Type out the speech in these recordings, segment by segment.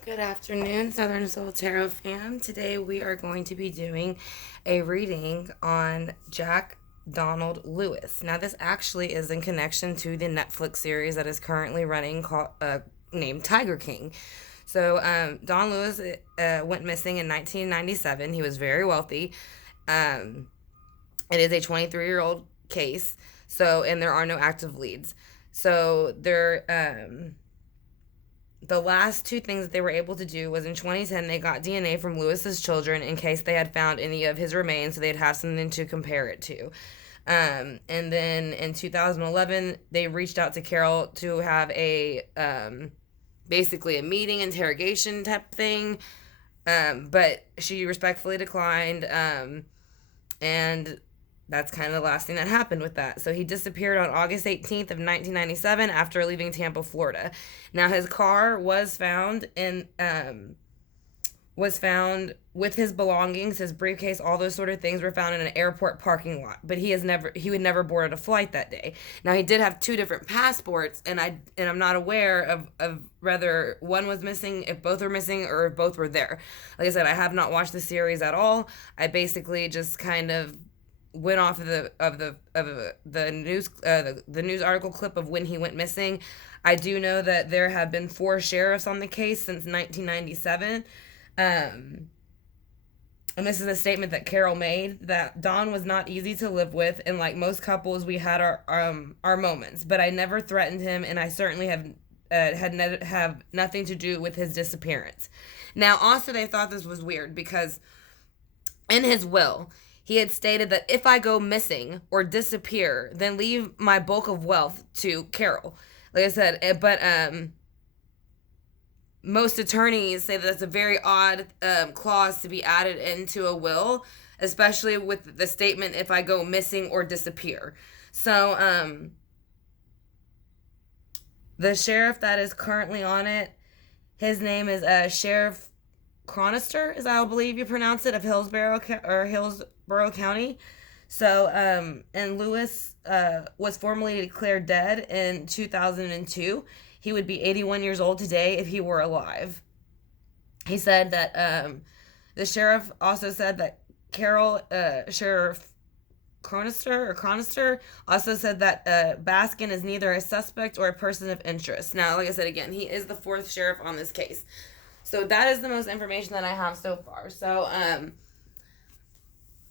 Good afternoon, Southern Soul Tarot fam. Today we are going to be doing a reading on Jack Donald Lewis. Now, this actually is in connection to the Netflix series that is currently running named Tiger King. So, Don Lewis went missing in 1997. He was very wealthy. Um, it is a 23-year-old case. So, and there are no active leads. So, the last two things that they were able to do was in 2010 they got DNA from Lewis's children in case they had found any of his remains, so they'd have something to compare it to. And then in 2011 they reached out to Carole to have a basically a meeting interrogation type thing, but she respectfully declined, and that's kind of the last thing that happened with that. So he disappeared on August 18th of 1997 after leaving Tampa, Florida. Now his car was found with his belongings, his briefcase, all those sort of things were found in an airport parking lot. But he would never boarded a flight that day. Now he did have two different passports, and I'm not aware of whether one was missing, if both were missing, or if both were there. Like I said, I have not watched the series at all. I basically just kind of went off of the news article clip of when he went missing. I do know that there have been 4 sheriffs on the case since 1997. And this is a statement that Carole made, that Don was not easy to live with, and like most couples, we had our moments, but I never threatened him, and I certainly have nothing to do with his disappearance. Now, also, they thought this was weird because in his will, he had stated that if I go missing or disappear, then leave my bulk of wealth to Carole. Like I said, but most attorneys say that that's a very odd clause to be added into a will, especially with the statement, if I go missing or disappear. So the sheriff that is currently on it, his name is Sheriff Chronister, is how I believe you pronounce it, of Hillsborough County. So, and Lewis was formally declared dead in 2002. He would be 81 years old today if he were alive. He said that the sheriff also said that Sheriff Chronister also said that Baskin is neither a suspect or a person of interest. Now, like I said again, he is the 4th sheriff on this case. So that is the most information that I have so far. So,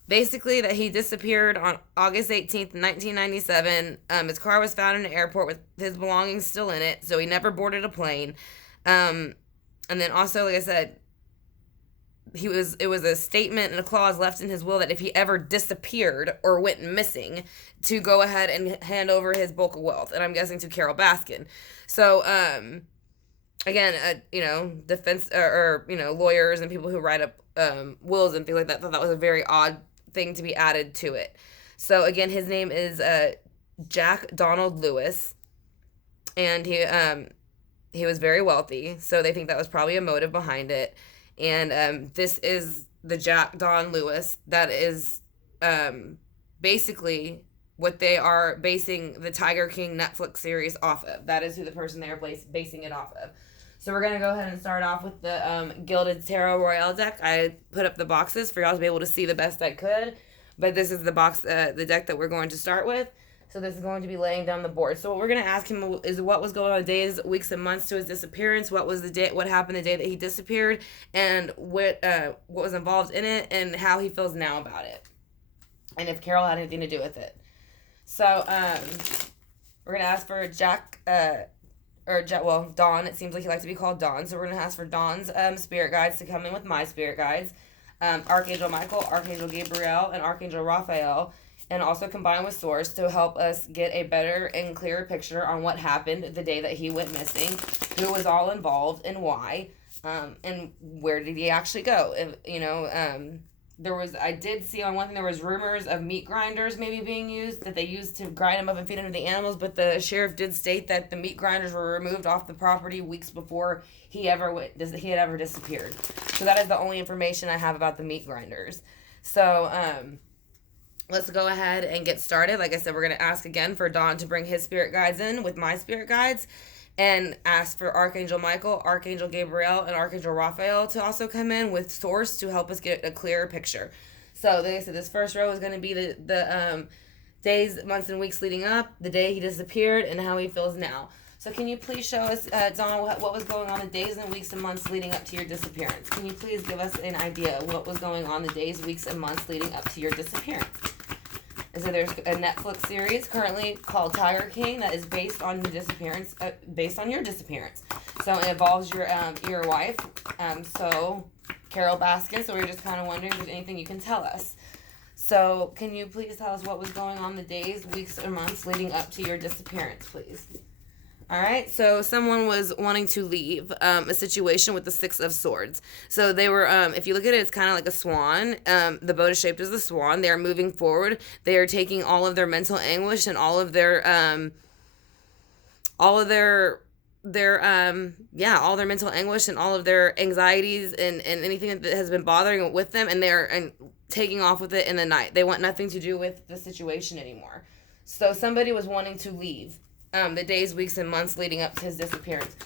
basically that he disappeared on August 18th, 1997. His car was found in an airport with his belongings still in it, so he never boarded a plane. And then also, like I said, it was a statement and a clause left in his will that if he ever disappeared or went missing, to go ahead and hand over his bulk of wealth, and I'm guessing to Carole Baskin. So, again, defense or lawyers and people who write up wills and things like that thought that was a very odd thing to be added to it. So again, his name is Jack Donald Lewis, and he was very wealthy, so they think that was probably a motive behind it. And this is the Jack Don Lewis that is basically what they are basing the Tiger King Netflix series off of. That is who the person they are basing it off of. So we're going to go ahead and start off with the Gilded Tarot Royale deck. I put up the boxes for y'all to be able to see the best I could. But this is the deck that we're going to start with. So this is going to be laying down the board. So what we're going to ask him is what was going on days, weeks, and months to his disappearance. What happened the day that he disappeared, and what was involved in it, and how he feels now about it, and if Carole had anything to do with it. So we're going to ask for Dawn. It seems like he likes to be called Dawn. So we're going to ask for Dawn's spirit guides to come in with my spirit guides. Archangel Michael, Archangel Gabriel, and Archangel Raphael. And also combine with Source to help us get a better and clearer picture on what happened the day that he went missing, who was all involved, and why, and where did he actually go. I did see on one thing there was rumors of meat grinders maybe being used, that they used to grind them up and feed them to the animals, but the sheriff did state that the meat grinders were removed off the property weeks before he had ever disappeared. So that is the only information I have about the meat grinders. So let's go ahead and get started. Like I said, we're going to ask again for Dawn to bring his spirit guides in with my spirit guides. and asked for Archangel Michael, Archangel Gabriel, and Archangel Raphael to also come in with source to help us get a clearer picture. So they said this first row is going to be the days, months, and weeks leading up, the day he disappeared, and how he feels now. So can you please show us, Donna, what was going on the days and weeks and months leading up to your disappearance? Can you please give us an idea of what was going on the days, weeks, and months leading up to your disappearance? So there's a Netflix series currently called Tiger King that is based on the disappearance, based on your disappearance. So it involves your wife, so Carole Baskin. So we're just kind of wondering if there's anything you can tell us. So can you please tell us what was going on the days, weeks, or months leading up to your disappearance, please? All right, so someone was wanting to leave a situation with the Six of Swords. So they were, if you look at it, it's kind of like a swan. The boat is shaped as a swan. They are moving forward. They are taking all of their mental anguish and all of their all their mental anguish and all of their anxieties and anything that has been bothering with them, and they're taking off with it in the night. They want nothing to do with the situation anymore. So somebody was wanting to leave. The days, weeks, and months leading up to his disappearance.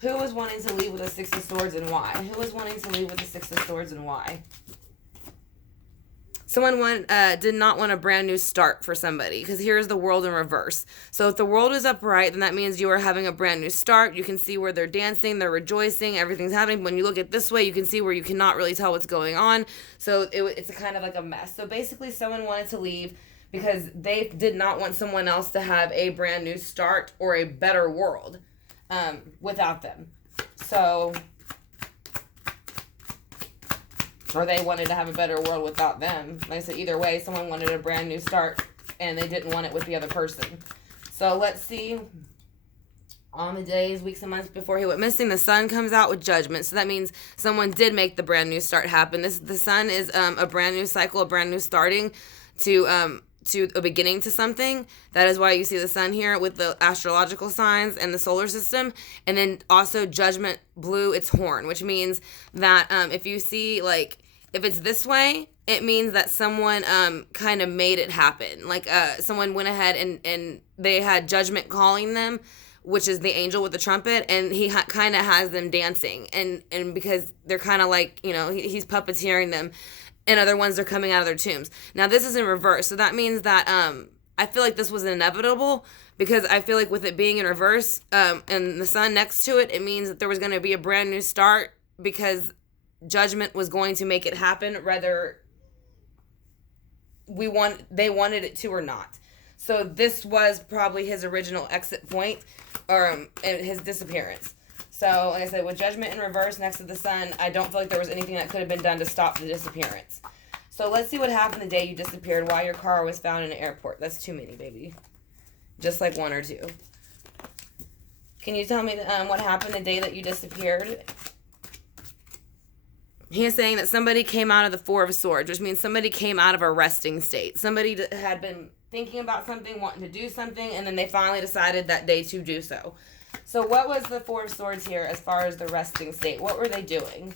Who was wanting to leave with the Six of Swords and why? Who was wanting to leave with the Six of Swords and why? Someone did not want a brand new start for somebody, because here's the world in reverse. So if the world is upright, then that means you are having a brand new start. You can see where they're dancing, they're rejoicing, everything's happening. When you look at this way, you can see where you cannot really tell what's going on. So it's a kind of like a mess. So basically, someone wanted to leave because they did not want someone else to have a brand new start or a better world without them. So, or they wanted to have a better world without them. Like I said, either way, someone wanted a brand new start and they didn't want it with the other person. So let's see. On the days, weeks, and months before he went missing, the sun comes out with judgment. So that means someone did make the brand new start happen. The sun is a brand new cycle, a brand new starting to a beginning to something. That is why you see the sun here with the astrological signs and the solar system. And then also judgment blew its horn, which means that if you see, like, if it's this way, it means that someone kind of made it happen. Like someone went ahead and they had judgment calling them, which is the angel with the trumpet, and he kind of has them dancing. And because they're kind of like, he's puppeteering them. And other ones are coming out of their tombs. Now, this is in reverse. So that means that I feel like this was inevitable, because I feel like with it being in reverse and the sun next to it, it means that there was going to be a brand new start, because judgment was going to make it happen, whether they wanted it to or not. So this was probably his original exit point, or his disappearance. So, like I said, with judgment in reverse next to the sun, I don't feel like there was anything that could have been done to stop the disappearance. So let's see what happened the day you disappeared, why your car was found in an airport. That's too many, baby. Just like one or two. Can you tell me what happened the day that you disappeared? He is saying that somebody came out of the Four of Swords, which means somebody came out of a resting state. Somebody had been thinking about something, wanting to do something, and then they finally decided that day to do so. So what was the Four of Swords here as far as the resting state? What were they doing?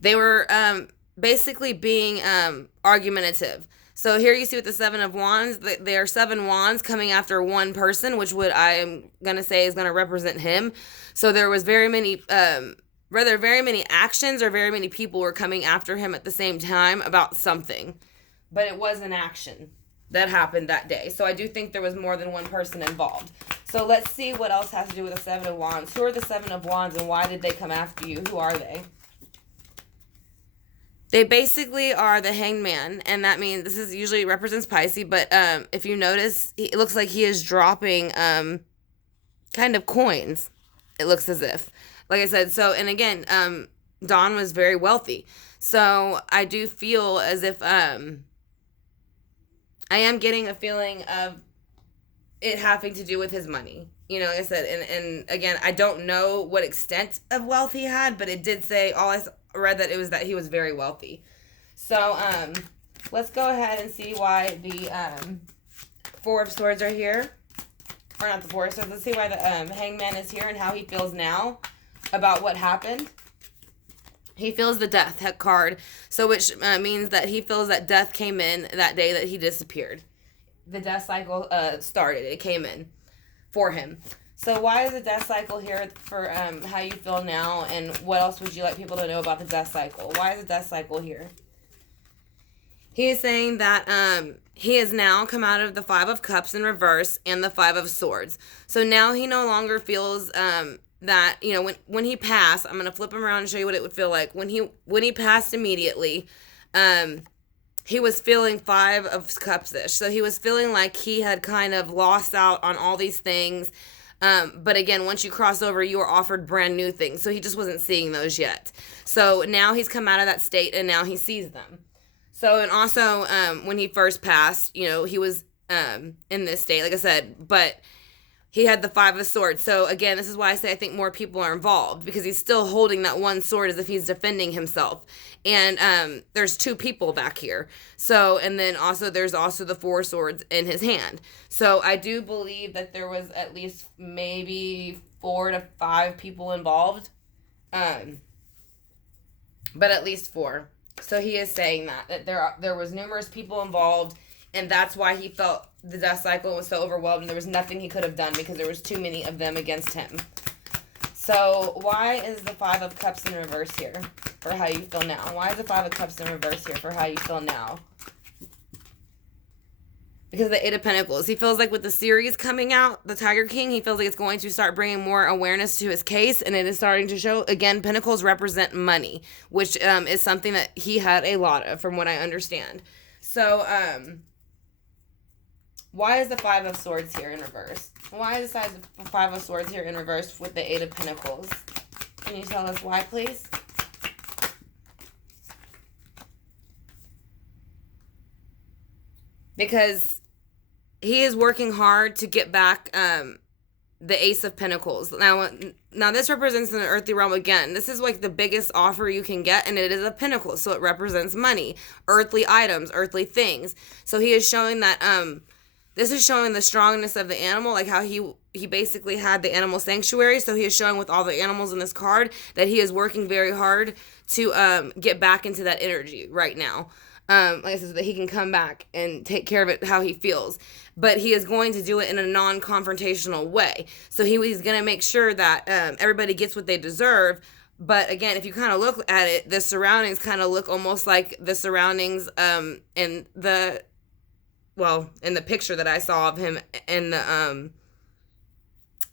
They were basically being argumentative. So here you see with the Seven of Wands, there are 7 wands coming after one person, which I am going to say is going to represent him. So there was very many actions, or very many people were coming after him at the same time about something. But it was an action that happened that day. So I do think there was more than one person involved. So let's see what else has to do with the Seven of Wands. Who are the Seven of Wands, and why did they come after you? Who are they? They basically are the Hanged Man, and that means this is usually represents Pisces, but if you notice, it looks like he is dropping kind of coins. It looks as if. Like I said, so, and again, Don was very wealthy. So I do feel as if I am getting a feeling of it having to do with his money. Like I said, and again, I don't know what extent of wealth he had, but it did say, all I read that it was that he was very wealthy. So, let's go ahead and see why the Four of Swords are here. Or not the Four of Swords. Let's see why the Hangman is here and how he feels now about what happened. He feels the death card, so which means that he feels that death came in that day that he disappeared. The death cycle started. It came in. for him. So why is the death cycle here for how you feel now, and what else would you like people to know about the death cycle? Why is the death cycle here? He is saying that he has now come out of the Five of Cups in reverse and the Five of Swords. So now he no longer feels that, you know, when he passed, I'm going to flip him around and show you what it would feel like. When he passed immediately, he was feeling Five of Cups-ish. So he was feeling like he had kind of lost out on all these things. But again, once you cross over, you are offered brand new things. So he just wasn't seeing those yet. So now he's come out of that state, and now he sees them. So, and also, when he first passed, you know, he was in this state, like I said, but he had the Five of Swords. So again, this is why I say I think more people are involved, because he's still holding that one sword as if he's defending himself. And there's two people back here. So, and then also there's also the Four Swords in his hand. So I do believe that there was at least maybe 4 to 5 people involved. But at least 4. So he is saying that there was numerous people involved, and that's why he felt the death cycle was so overwhelmed. There was nothing he could have done because there was too many of them against him. So why is the Five of Cups in reverse here for how you feel now? Why is the Five of Cups in reverse here for how you feel now? Because of the Eight of Pentacles. He feels like with the series coming out, the Tiger King, he feels like it's going to start bringing more awareness to his case, and it is starting to show. Again, Pentacles represent money, which is something that he had a lot of, from what I understand. So, why is the Five of Swords here in reverse? Why is the Five of Swords here in reverse with the Eight of Pentacles? Can you tell us why, please? Because he is working hard to get back the Ace of Pentacles. Now this represents in the earthly realm again. This is like the biggest offer you can get, and it is a pentacle, so it represents money, earthly items, earthly things. So he is showing that this is showing the strongness of the animal, like how he basically had the animal sanctuary. So he is showing with all the animals in this card that he is working very hard to get back into that energy right now. Like I said, so that he can come back and take care of it how he feels. But he is going to do it in a non-confrontational way. So he's going to make sure that everybody gets what they deserve. But again, if you kind of look at it, the surroundings kind of look almost like the surroundings in the picture that I saw of him in the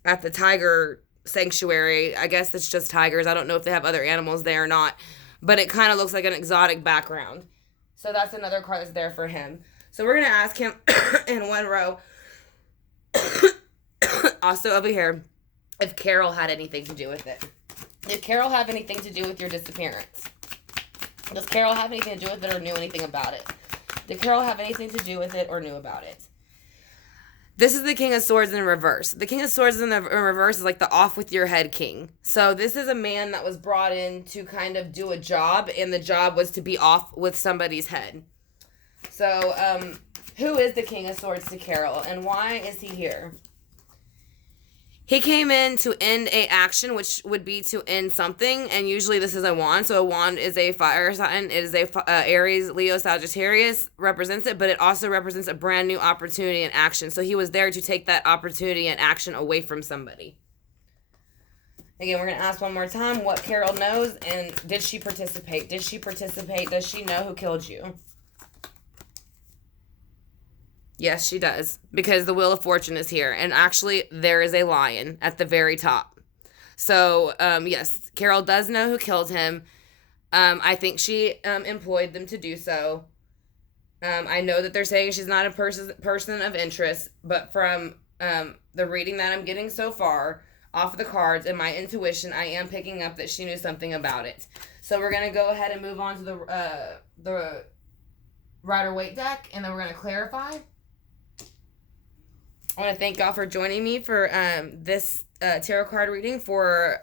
at the tiger sanctuary. I guess it's just tigers. I don't know if they have other animals there or not. But it kind of looks like an exotic background. So that's another card that's there for him. So we're going to ask him in one row, also over here, if Carole had anything to do with it. Did Carole have anything to do with your disappearance? Does Carole have anything to do with it or knew anything about it? Did Carole have anything to do with it or knew about it? This is the King of Swords in reverse. The King of Swords in reverse is like the off with your head king. So this is a man that was brought in to kind of do a job, and the job was to be off with somebody's head. So who is the King of Swords to Carole, and why is he here? He came in to end a action, which would be to end something, and usually this is a wand. So a wand is a fire sign. It is a Aries, Leo, Sagittarius represents it, but it also represents a brand new opportunity and action. So he was there to take that opportunity and action away from somebody. Again, we're going to ask one more time what Carole knows, and did she participate? Did she participate? Does she know who killed you? Yes, she does, because the Wheel of Fortune is here, and actually there is a lion at the very top. So, yes, Carole does know who killed him. I think she employed them to do so. I know that they're saying she's not a person of interest, but from the reading that I'm getting so far off the cards and my intuition, I am picking up that she knew something about it. So we're going to go ahead and move on to the Rider-Waite deck, and then we're going to clarify. I want to thank y'all for joining me for this tarot card reading for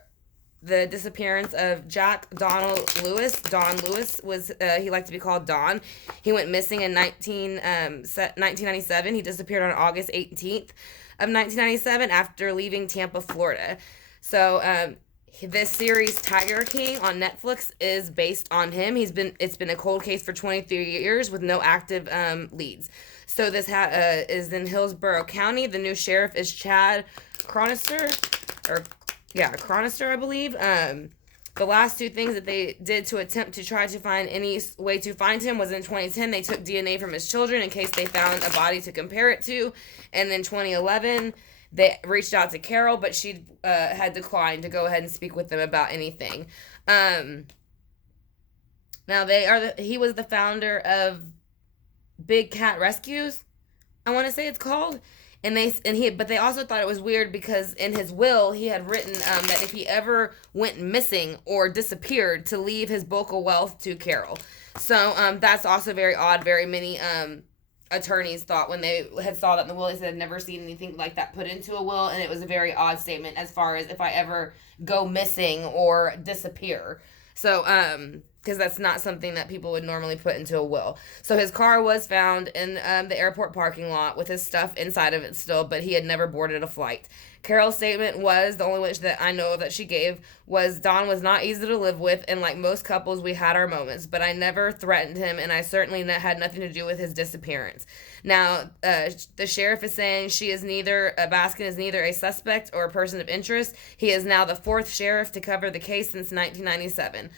the disappearance of Jack Donald Lewis. Don Lewis was, he liked to be called Don. He went missing in 1997. He disappeared on August 18th of 1997 after leaving Tampa, Florida. So this series, Tiger King on Netflix, is based on him. It's been a cold case for 23 years with no active leads. So this is in Hillsborough County. The new sheriff is Chad Chronister, or yeah, Chronister, I believe. The last two things that they did to attempt to try to find any way to find him was in 2010. They took DNA from his children in case they found a body to compare it to. And then 2011, they reached out to Carole, but she had declined to go ahead and speak with them about anything. Now he was the founder of Big Cat Rescues, I want to say it's called. But they also thought it was weird because in his will he had written that if he ever went missing or disappeared, to leave his bulk of wealth to Carole. So that's also very odd. Very many attorneys thought when they had saw that in the will, they said never seen anything like that put into a will, and it was a very odd statement as far as if I ever go missing or disappear. So because that's not something that people would normally put into a will. So his car was found in the airport parking lot with his stuff inside of it still, but he had never boarded a flight. Carole's statement was, the only one that I know of that she gave, was Don was not easy to live with, and like most couples, we had our moments, but I never threatened him, and I certainly had nothing to do with his disappearance. Now, the sheriff is saying Baskin is neither a suspect or a person of interest. He is now the fourth sheriff to cover the case since 1997.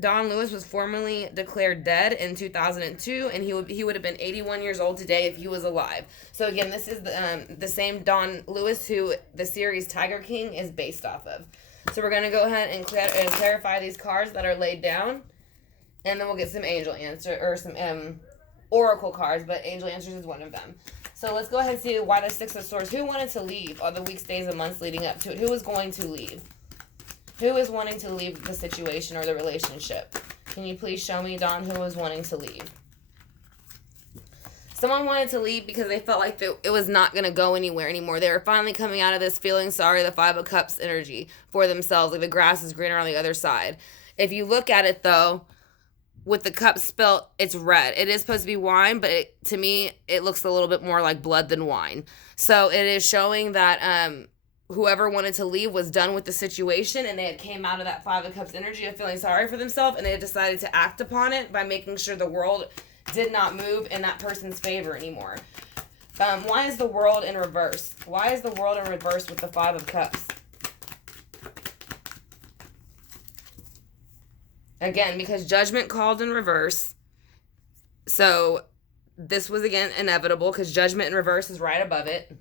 Don Lewis was formally declared dead in 2002, and he would have been 81 years old today if he was alive. So again, this is the same Don Lewis who the series Tiger King is based off of. So we're gonna go ahead and clarify these cards that are laid down, and then we'll get some angel answer or some oracle cards, but angel answers is one of them. So let's go ahead and see why the Six of Swords. Who wanted to leave on the weeks, days, and months leading up to it? Who was going to leave? Who is wanting to leave the situation or the relationship? Can you please show me, Don, who was wanting to leave? Someone wanted to leave because they felt like it was not going to go anywhere anymore. They were finally coming out of this feeling sorry, the Five of Cups energy for themselves. Like the grass is greener on the other side. If you look at it, though, with the cup spilt, it's red. It is supposed to be wine, but to me, it looks a little bit more like blood than wine. So it is showing that whoever wanted to leave was done with the situation, and they had came out of that Five of Cups energy of feeling sorry for themselves, and they had decided to act upon it by making sure the world did not move in that person's favor anymore. Why is the world in reverse? Why is the world in reverse with the Five of Cups? Again, because judgment called in reverse. So this was, again, inevitable because judgment in reverse is right above it.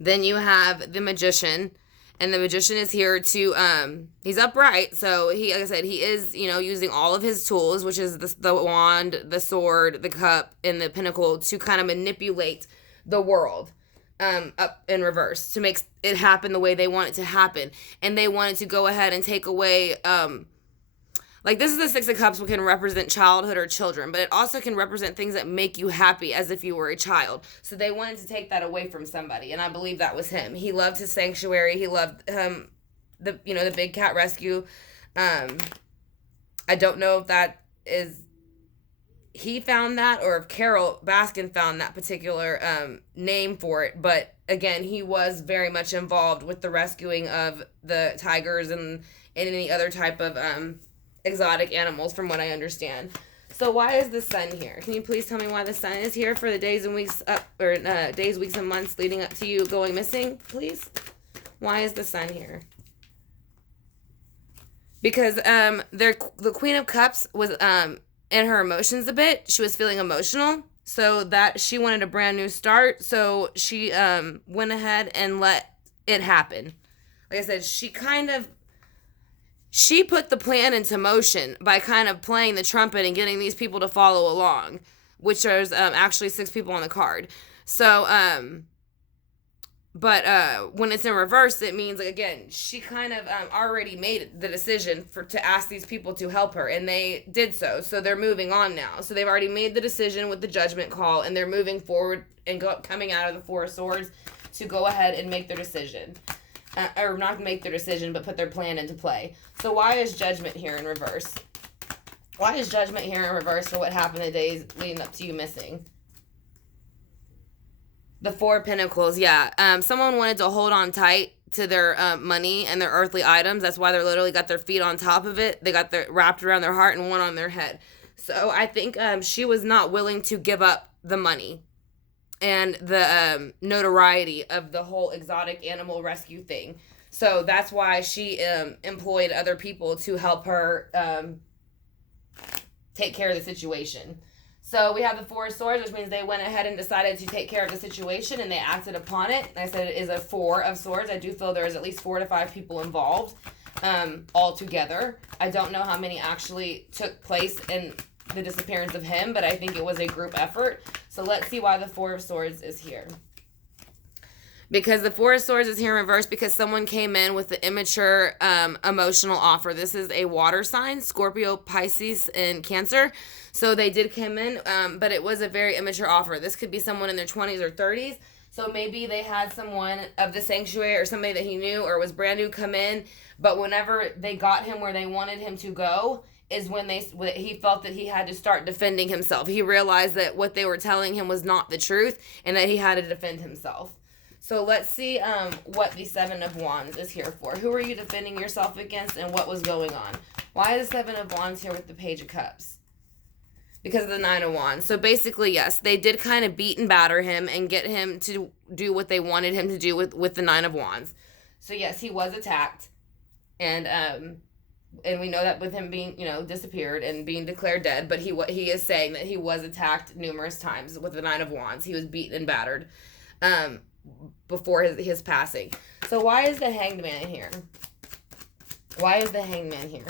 Then you have the Magician. And the Magician is here to, he's upright. So he, like I said, he is, using all of his tools, which is the wand, the sword, the cup, and the pentacle to kind of manipulate the world up in reverse to make it happen the way they want it to happen. And they wanted to go ahead and take away, like this is the Six of Cups, which can represent childhood or children, but it also can represent things that make you happy as if you were a child. So they wanted to take that away from somebody, and I believe that was him. He loved his sanctuary. He loved the Big Cat Rescue. I don't know if that is he found that or if Carole Baskin found that particular name for it, but again, he was very much involved with the rescuing of the tigers and any other type of exotic animals, from what I understand. So why is the sun here? Can you please tell me why the sun is here for the days and weeks days, weeks, and months leading up to you going missing, please? Why is the sun here? Because the Queen of Cups was in her emotions a bit. She was feeling emotional, so that she wanted a brand new start. So she went ahead and let it happen. Like I said, she put the plan into motion by kind of playing the trumpet and getting these people to follow along, which there's actually 6 people on the card. So, but when it's in reverse, it means, like, again, she kind of already made the decision to ask these people to help her, and they did so. So they're moving on now. So they've already made the decision with the judgment call, and they're moving forward and coming out of the Four of Swords to go ahead and make their decision. Or not make their decision, but put their plan into play. So why is judgment here in reverse? Why is judgment here in reverse for what happened the days leading up to you missing? The Four of Pentacles, yeah. Someone wanted to hold on tight to their money and their earthly items. That's why they literally got their feet on top of it. They got their wrapped around their heart and one on their head. So I think she was not willing to give up the money. and the notoriety of the whole exotic animal rescue thing. So that's why she employed other people to help her take care of the situation. So we have the Four of Swords, which means they went ahead and decided to take care of the situation and they acted upon it. And I said it is a Four of Swords. I do feel there is at least 4 to 5 people involved all together. I don't know how many actually took place in the disappearance of him, but I think it was a group effort. So let's see why the Four of Swords is here. Because the Four of Swords is here in reverse because someone came in with the immature emotional offer. This is a water sign, Scorpio, Pisces, and Cancer. So they did come in, but it was a very immature offer. This could be someone in their 20s or 30s. So maybe they had someone of the sanctuary or somebody that he knew or was brand new come in. But whenever they got him where they wanted him to go is when he felt that he had to start defending himself. He realized that what they were telling him was not the truth and that he had to defend himself. So let's see what the Seven of Wands is here for. Who are you defending yourself against and what was going on? Why is the Seven of Wands here with the Page of Cups? Because of the Nine of Wands. So basically, yes, they did kind of beat and batter him and get him to do what they wanted him to do with the Nine of Wands. So yes, he was attacked. And we know that with him being, disappeared and being declared dead, but he is saying that he was attacked numerous times with the Nine of Wands. He was beaten and battered before his passing. So why is the Hanged Man here? Why is the Hanged Man here?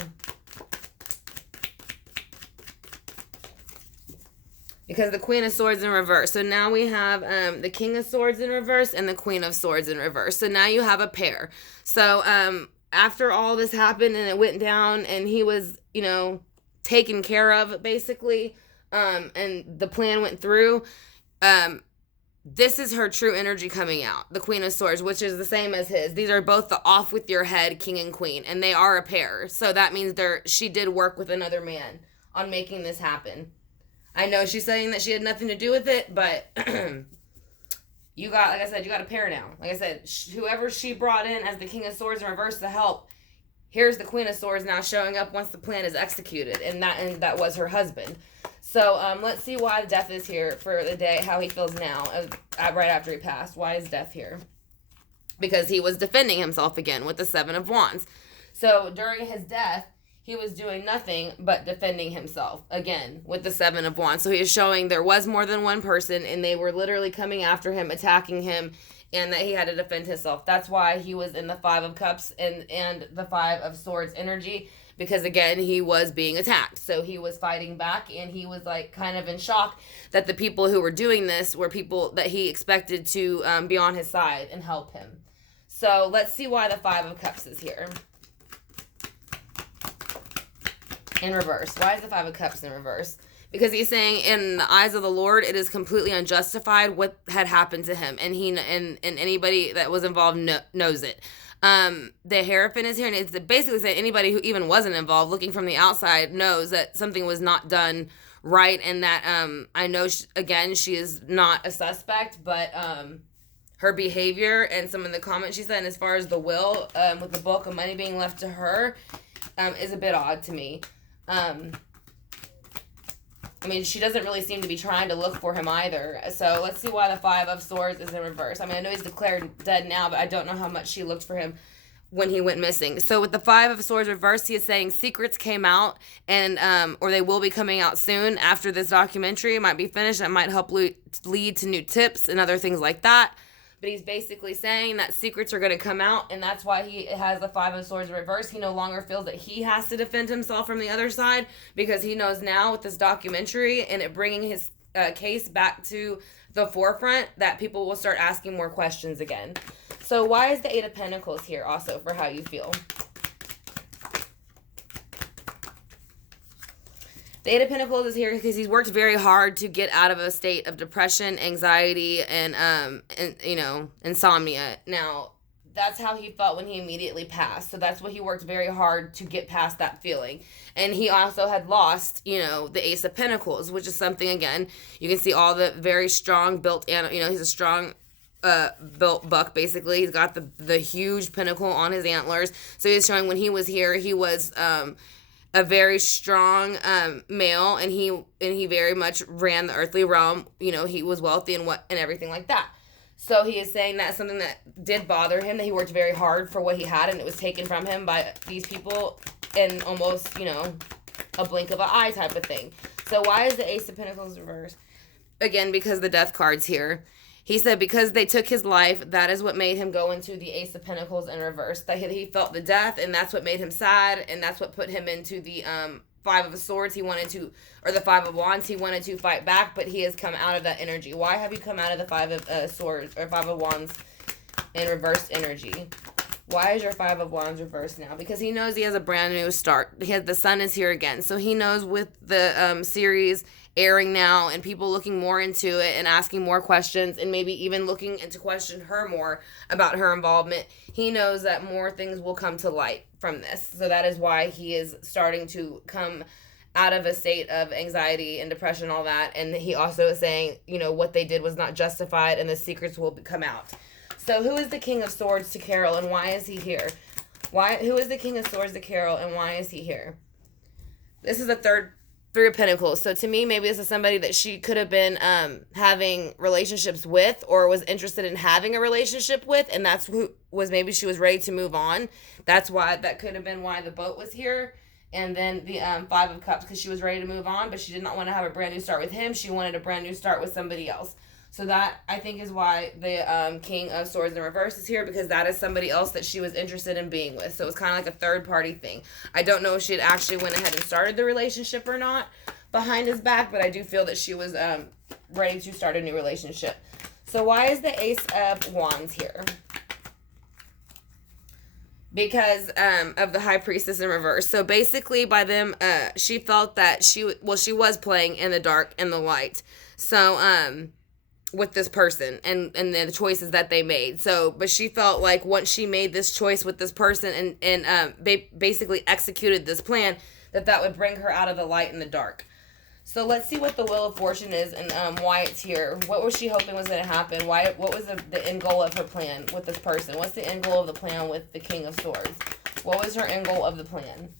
Because the Queen of Swords in reverse. So now we have the King of Swords in reverse and the Queen of Swords in reverse. So now you have a pair. So after all this happened and it went down and he was, taken care of basically, and the plan went through, this is her true energy coming out, the Queen of Swords, which is the same as his. These are both the off with your head king and queen, and they are a pair. So that means she did work with another man on making this happen. I know she's saying that she had nothing to do with it, but you got a pair now. Like I said, whoever she brought in as the King of Swords in reverse to help, here's the Queen of Swords now showing up once the plan is executed, and that was her husband. So let's see why Death is here for the day, how he feels now, right after he passed. Why is Death here? Because he was defending himself again with the Seven of Wands. So during his death, he was doing nothing but defending himself again with the Seven of Wands. So he is showing there was more than one person, and they were literally coming after him, attacking him, and that he had to defend himself. That's why he was in the Five of Cups and the Five of Swords energy. Because, again, he was being attacked. So he was fighting back, and he was, kind of in shock that the people who were doing this were people that he expected to be on his side and help him. So let's see why the Five of Cups is here. In reverse. Why is the Five of Cups in reverse? Because he's saying, in the eyes of the Lord, it is completely unjustified what had happened to him. And and anybody that was involved knows it. The Hierophant is here, and it's basically saying anybody who even wasn't involved, looking from the outside, knows that something was not done right, and that I know she is not a suspect, but her behavior and some of the comments she said, and as far as the will, with the bulk of money being left to her, is a bit odd to me. She doesn't really seem to be trying to look for him either. So let's see why the Five of Swords is in reverse. I know he's declared dead now, but I don't know how much she looked for him when he went missing. So with the Five of Swords reversed, he is saying secrets came out, and or they will be coming out soon after this documentary. It might be finished. That might help lead to new tips and other things like that. But he's basically saying that secrets are going to come out, and that's why he has the Five of Swords reversed. He no longer feels that he has to defend himself from the other side, because he knows now with this documentary and it bringing his case back to the forefront that people will start asking more questions again. So why is the Eight of Pentacles here also for how you feel? The Eight of Pentacles is here because he's worked very hard to get out of a state of depression, anxiety, and insomnia. Now, that's how he felt when he immediately passed. So that's what he worked very hard to get past that feeling. And he also had lost, the Ace of Pentacles, which is something, again, you can see all the very strong built, he's a strong built buck, basically. He's got the huge pinnacle on his antlers. So he's showing when he was here, he was a very strong male, and he very much ran the earthly realm. You know, he was wealthy and everything like that. So he is saying that something that did bother him, that he worked very hard for what he had, and it was taken from him by these people in almost, you know, a blink of an eye type of thing. So why is the Ace of Pentacles reversed? Again, because the Death card's here. He said because they took his life, that is what made him go into the Ace of Pentacles in reverse. That he felt the death, and that's what made him sad, and that's what put him into the Five of Swords. He wanted to, or the Five of Wands. He wanted to fight back, but he has come out of that energy. Why have you come out of the Five of Swords or Five of Wands in reversed energy? Why is your Five of Wands reversed now? Because he knows he has a brand new start. The sun is here again. So he knows with the series airing now and people looking more into it and asking more questions and maybe even looking into question her more about her involvement, he knows that more things will come to light from this. So that is why he is starting to come out of a state of anxiety and depression and all that. And he also is saying, you know, what they did was not justified and the secrets will come out. So who is the King of Swords to Carole, and why is he here? Who is the King of Swords to Carole, and why is he here? This is the Three of Pentacles. So to me, maybe this is somebody that she could have been having relationships with, or was interested in having a relationship with, and that's who was, maybe she was ready to move on. That could have been why the boat was here. And then the Five of Cups, because she was ready to move on, but she did not want to have a brand new start with him. She wanted a brand new start with somebody else. So that, I think, is why the King of Swords in reverse is here, because that is somebody else that she was interested in being with. So it was kind of like a third-party thing. I don't know if she had actually went ahead and started the relationship or not behind his back, but I do feel that she was ready to start a new relationship. So why is the Ace of Wands here? Because of the High Priestess in reverse. So basically by them, she felt that she was playing in the dark and the light. So, with this person and the choices that they made. So, but she felt like once she made this choice with this person and basically executed this plan, that would bring her out of the light and the dark. So let's see what the Wheel of Fortune is and why it's here. What was she hoping was going to happen? What was the end goal of her plan with this person? What's the end goal of the plan with the King of Swords? What was her end goal of the plan?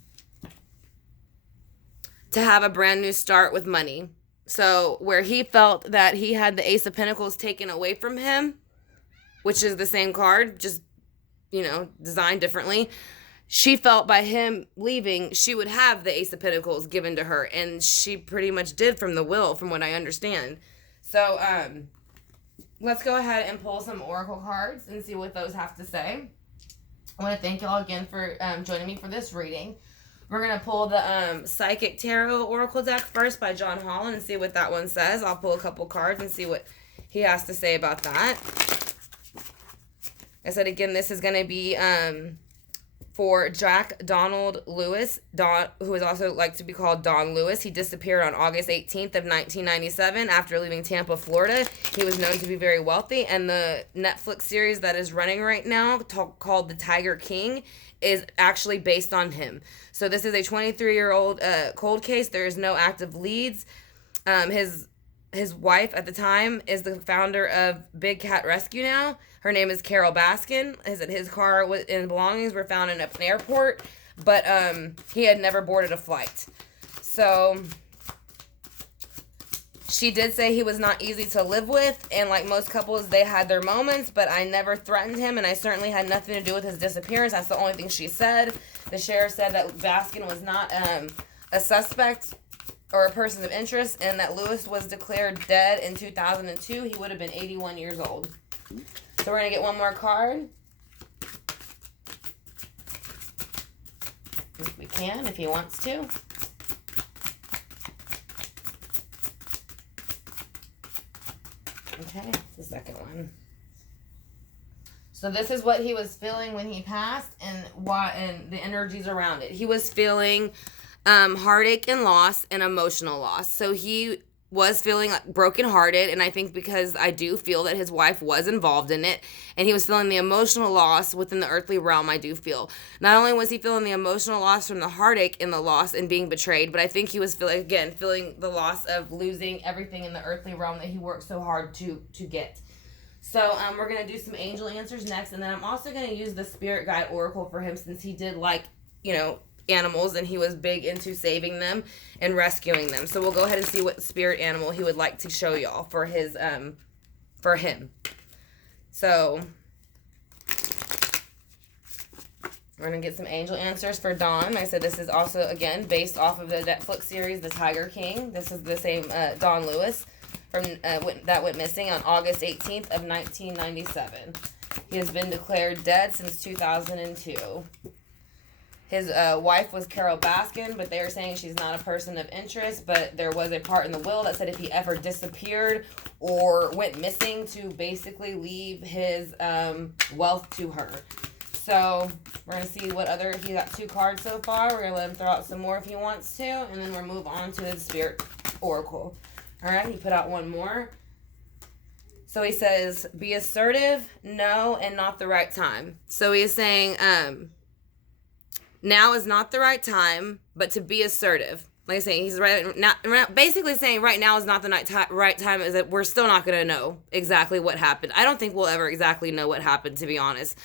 To have a brand new start with money. So where he felt that he had the Ace of Pentacles taken away from him, which is the same card, just, you know, designed differently. She felt by him leaving, she would have the Ace of Pentacles given to her. And she pretty much did from the will, from what I understand. So let's go ahead and pull some Oracle cards and see what those have to say. I want to thank you all again for joining me for this reading. We're going to pull the Psychic Tarot Oracle deck first by John Holland and see what that one says. I'll pull a couple cards and see what he has to say about that. I said, again, this is going to be for Jack Donald Lewis, who is also like to be called Don Lewis. He disappeared on August 18th of 1997 after leaving Tampa, Florida. He was known to be very wealthy, and the Netflix series that is running right now called The Tiger King is actually based on him. So this is a 23-year-old cold case. There is no active leads. His wife at the time is the founder of Big Cat Rescue now. Her name is Carole Baskin. His car and belongings were found in an airport, but he had never boarded a flight. So she did say he was not easy to live with, and like most couples, they had their moments, but I never threatened him, and I certainly had nothing to do with his disappearance. That's the only thing she said. The sheriff said that Baskin was not a suspect or a person of interest, and that Lewis was declared dead in 2002. He would have been 81 years old. So we're going to get one more card. If we can, if he wants to. Okay, the second one. So this is what he was feeling when he passed, and the energies around it. He was feeling heartache and loss and emotional loss. So he was feeling like brokenhearted, and I think because I do feel that his wife was involved in it, and he was feeling the emotional loss within the earthly realm. I do feel not only was he feeling the emotional loss from the heartache and the loss and being betrayed, but I think he was feeling the loss of losing everything in the earthly realm that he worked so hard to get. So we're going to do some angel answers next, and then I'm also going to use the Spirit Guide Oracle for him, since he did animals, and he was big into saving them and rescuing them. So we'll go ahead and see what spirit animal he would like to show y'all for his for him. So we're going to get some angel answers for Don. Like I said, this is also, again, based off of the Netflix series, The Tiger King. This is the same Don Lewis from that went missing on August 18th of 1997. He has been declared dead since 2002. His wife was Carole Baskin, but they were saying she's not a person of interest, but there was a part in the will that said if he ever disappeared or went missing to basically leave his wealth to her. So we're going to see what other, he got 2 cards so far. We're going to let him throw out some more if he wants to, and then we'll move on to his spirit oracle. All right, he put out one more. So he says, be assertive, no, and not the right time. So he is saying, now is not the right time, but to be assertive. Like I say, he's basically saying right now is not the right time, is that we're still not going to know exactly what happened. I don't think we'll ever exactly know what happened, to be honest.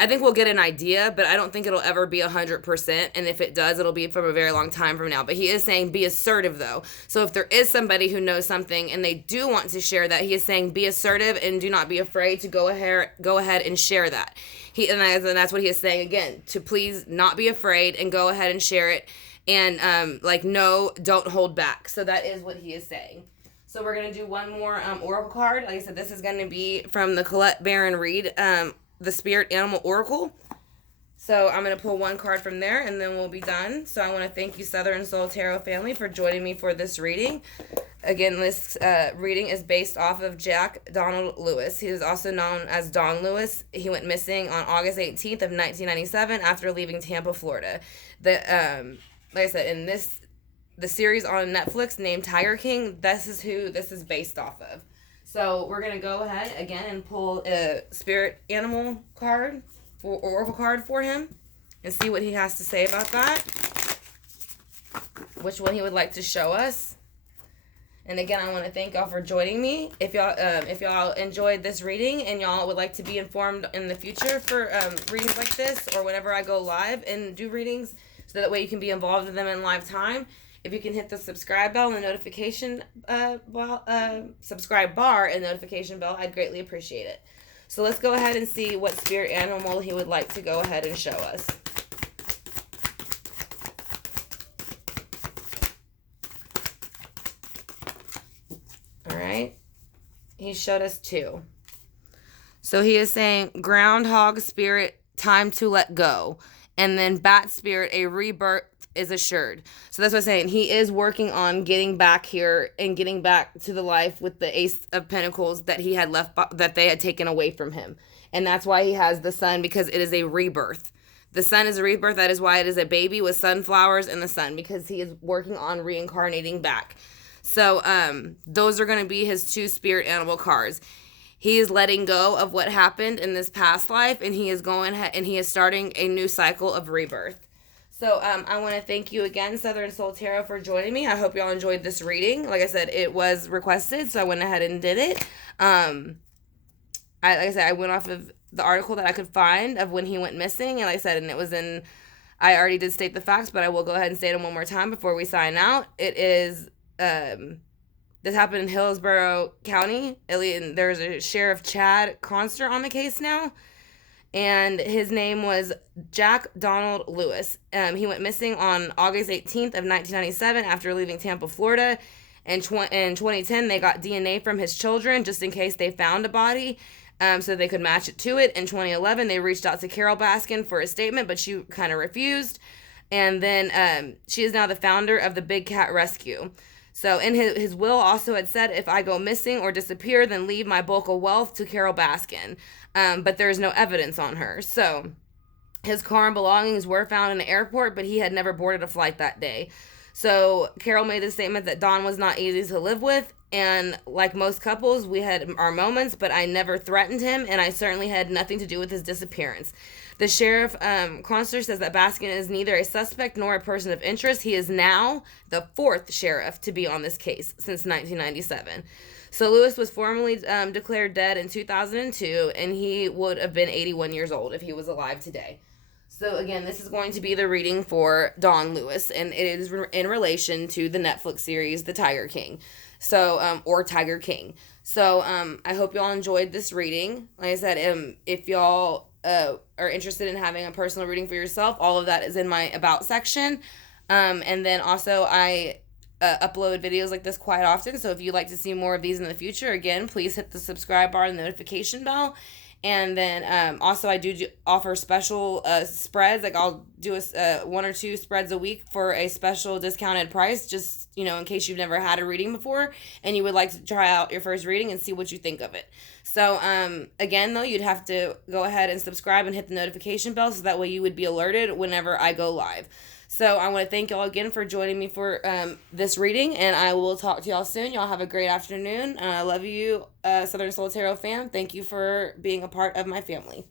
I think we'll get an idea, but I don't think it'll ever be 100%. And if it does, it'll be from a very long time from now. But he is saying be assertive, though. So if there is somebody who knows something and they do want to share that, he is saying be assertive and do not be afraid to go ahead and share that. And that's what he is saying again, to please not be afraid and go ahead and share it. And no, don't hold back. So that is what he is saying. So we're going to do one more oracle card. Like I said, this is going to be from the Colette Baron Reed, the Spirit Animal Oracle. So I'm going to pull one card from there, and then we'll be done. So I want to thank you, Southern Soul Tarot family, for joining me for this reading. Again, this reading is based off of Jack Donald Lewis. He is also known as Don Lewis. He went missing on August 18th of 1997 after leaving Tampa, Florida. Like I said, in the series on Netflix named Tiger King, this is who this is based off of. So we're going to go ahead again and pull a spirit animal card, or oracle card for him, and see what he has to say about that. Which one he would like to show us. And again, I want to thank y'all for joining me. If y'all enjoyed this reading and y'all would like to be informed in the future for readings like this, or whenever I go live and do readings, so that way you can be involved in them in live time, if you can hit the subscribe bell and the notification subscribe bar and notification bell, I'd greatly appreciate it. So let's go ahead and see what spirit animal he would like to go ahead and show us. All right. He showed us 2. So he is saying groundhog spirit, time to let go. And then bat spirit, a rebirth is assured. So that's what I'm saying. He is working on getting back here and getting back to the life with the Ace of Pentacles that he had left, that they had taken away from him. And that's why he has the sun, because it is a rebirth. The sun is a rebirth. That is why it is a baby with sunflowers in the sun, because he is working on reincarnating back. So those are going to be his 2 spirit animal cards. He is letting go of what happened in this past life, and he is going and he is starting a new cycle of rebirth. So I want to thank you again, Southern Soul Tarot, for joining me. I hope y'all enjoyed this reading. Like I said, it was requested, so I went ahead and did it. Like I said, I went off of the article that I could find of when he went missing, and like I said, and it was in, I already did state the facts, but I will go ahead and state them one more time before we sign out. It is, this happened in Hillsborough County. There's a Sheriff Chad Conster on the case now. And his name was Jack Donald Lewis. He went missing on August 18th of 1997 after leaving Tampa, Florida. In 2010, they got DNA from his children just in case they found a body, so they could match it to it. In 2011, they reached out to Carole Baskin for a statement, but she kind of refused. And then she is now the founder of the Big Cat Rescue. So in his will also had said, if I go missing or disappear, then leave my bulk of wealth to Carole Baskin. But there is no evidence on her. So his car and belongings were found in the airport, but he had never boarded a flight that day. So Carole made the statement that Don was not easy to live with. And like most couples, we had our moments, but I never threatened him, and I certainly had nothing to do with his disappearance. The sheriff, Conster, says that Baskin is neither a suspect nor a person of interest. He is now the 4th sheriff to be on this case since 1997. So Lewis was formally declared dead in 2002, and he would have been 81 years old if he was alive today. So again, this is going to be the reading for Don Lewis, and it is in relation to the Netflix series The Tiger King, or Tiger King. So I hope y'all enjoyed this reading. Like I said, if y'all are interested in having a personal reading for yourself, all of that is in my about section. And then also I upload videos like this quite often. So if you'd like to see more of these in the future, again, please hit the subscribe bar and the notification bell. And then also I do offer special spreads. Like I'll do one or two spreads a week for a special discounted price, just, in case you've never had a reading before and you would like to try out your first reading and see what you think of it. So again, though, you'd have to go ahead and subscribe and hit the notification bell so that way you would be alerted whenever I go live. So I want to thank y'all again for joining me for this reading, and I will talk to y'all soon. Y'all have a great afternoon. I love you, Southern Soul Tarot fam. Thank you for being a part of my family.